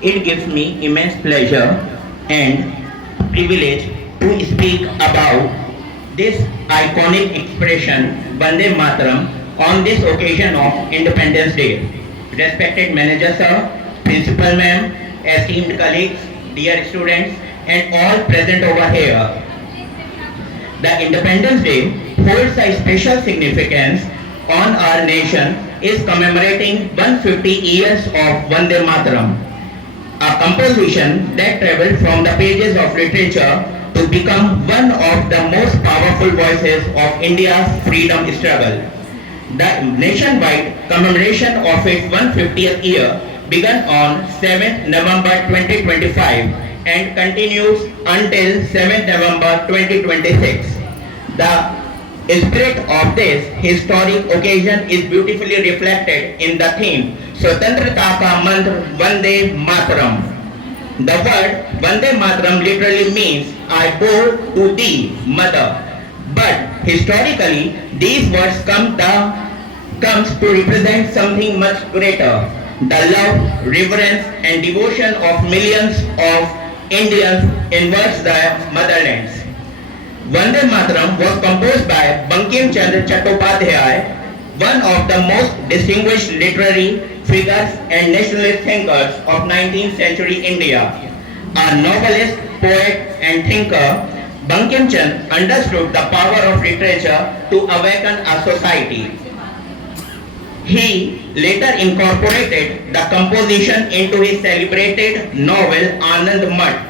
It gives me immense pleasure and privilege to speak about this iconic expression Vande Mataram on this occasion of Independence Day. Respected Manager Sir, Principal Ma'am, esteemed colleagues, dear students and all present over here. The Independence Day holds a special significance on our nation is commemorating 150 years of Vande Mataram, a composition that traveled from the pages of literature to become one of the most powerful voices of India's freedom struggle. The nationwide commemoration of its 150th year began on 7th November 2025 and continues until 7th November 2026. The spirit of this historic occasion is beautifully reflected in the theme Swatantrata Ka Mantra Vande Mataram. The word Vande Mataram literally means I bow to thee, mother. But historically, these words comes to represent something much greater, the love, reverence and devotion of millions of Indians towards the motherlands. Vande Mataram was composed by Bankim Chandra Chattopadhyay, one of the most distinguished literary figures and nationalist thinkers of 19th century India. A novelist, poet and thinker, Bankim Chand understood the power of literature to awaken a society. He later incorporated the composition into his celebrated novel Anand Mat,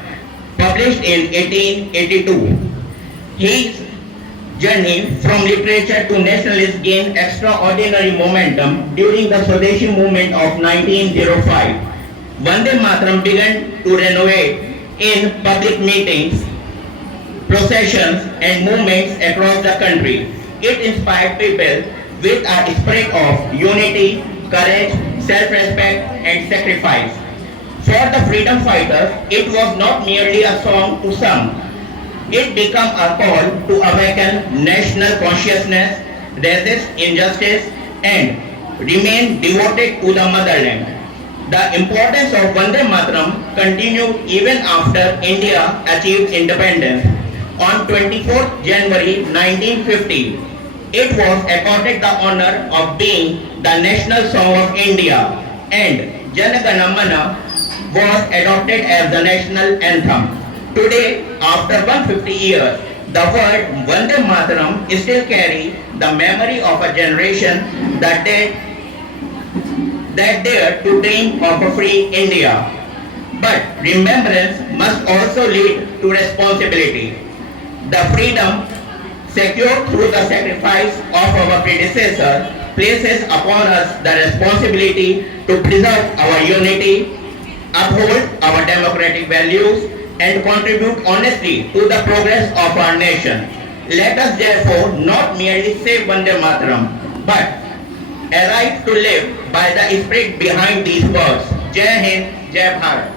published in 1882. His journey from literature to nationalism gained extraordinary momentum during the Swadeshi movement of 1905. Vande Mataram began to renovate in public meetings, processions and movements across the country. It inspired people with a spirit of unity, courage, self-respect and sacrifice. For the freedom fighters, it was not merely a song to sing. It became a call to awaken national consciousness, resist injustice, and remain devoted to the motherland. The importance of Vande Mataram continued even after India achieved independence. On 24th January 1950, it was accorded the honor of being the national song of India, and Jana Gana Mana was adopted as the national anthem. Today, after 150 years, the word Vande Mataram still carries the memory of a generation that dared to dream of a free India. But remembrance must also lead to responsibility. The freedom secured through the sacrifice of our predecessors places upon us the responsibility to preserve our unity, uphold our democratic values, and contribute honestly to the progress of our nation. Let us therefore not merely say Vande Mataram, but arise to live by the spirit behind these words. Jai Hind, Jai Bharat.